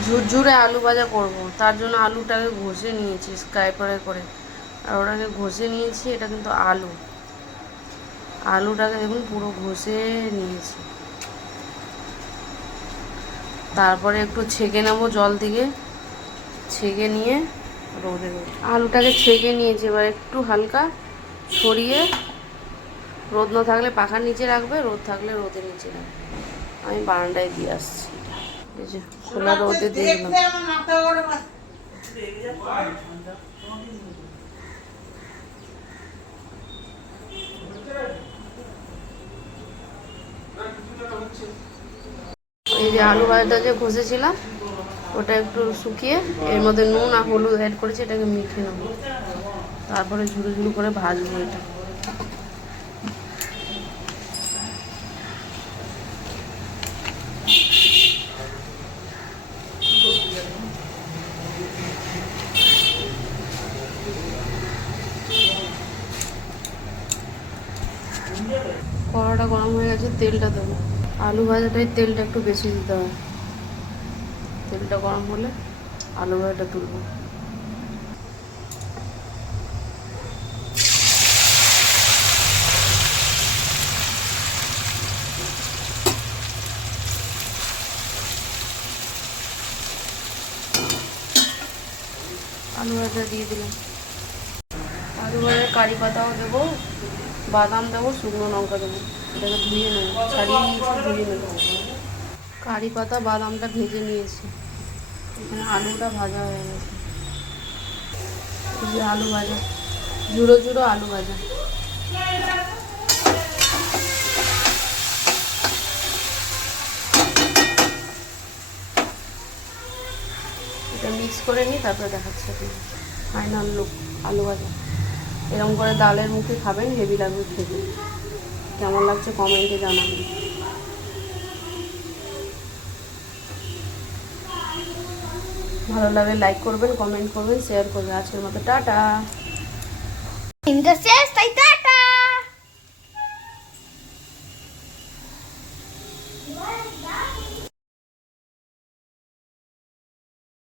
ঝুরঝুরে আলু ভাজা করব, তার জন্য আলুটাকে ঘষে নিয়েছি স্ক্রাইপারে করে, আর ওটাকে ঘষে নিয়েছি। এটা কিন্তু আলুটাকে দেখুন পুরো ঘষে নিয়েছি। তারপরে একটু ছেঁকে নেবো জল থেকে, ছেঁকে নিয়ে রোদে দেবো। আলুটাকে ছেঁকে নিয়েছি, এবার একটু হালকা ছড়িয়ে, রোদ না থাকলে পাখার নিচে রাখবে, রোদ থাকলে রোদের নিচে রাখবে। আমি বারান্দায় দিয়ে আসছি। এই যে খোলা রোদে দিয়ে দিলাম। এই যে আলু ভাজাটা যে ঘষেছিলাম, ওটা একটু শুকিয়ে এর মধ্যে নুন আর হলুদ অ্যাড করেছি, এটাকে মেখে নেবো। তারপরে ঝুড়ো ঝুড়ো করে ভাজবো এটা। কড়াটা গরম হয়ে গেছে, তেলটা দেবো। আলু ভাজাটায় তেলটা একটু বেশি দিতে হবে। তেলটা গরম হলে আলু ভাজাটা তুলবো। আলু ভাজা দিয়ে দিলাম। আলু ভাজার কারি পাতাও দেবো, বাদাম দেবো, শুকনো লঙ্কা দেবো। এটাকে ধুয়ে নেবো, ছাড়িয়ে নিয়েছি, ধুয়ে নেবো। কারি পাতা বাদামটা ভেজে নিয়েছি। এখানে আলুটা ভাজা হয়ে গেছে। এই যে আলু ভাজা, ঝুড়ো ঝুড়ো আলু ভাজা। এটা মিক্স করে নিই, তারপরে দেখাচ্ছি আপনি ফাইনাল লুক। আলু ভাজা এরকম করে ডালের মুখে খাবেন, হেভি লাগবে খেতে। কেমন লাগছে কমেন্টে জানাবেন। ভালো লাগলে লাইক করবেন, কমেন্ট করবেন, শেয়ার করবেন। আজকের মতো টাটা।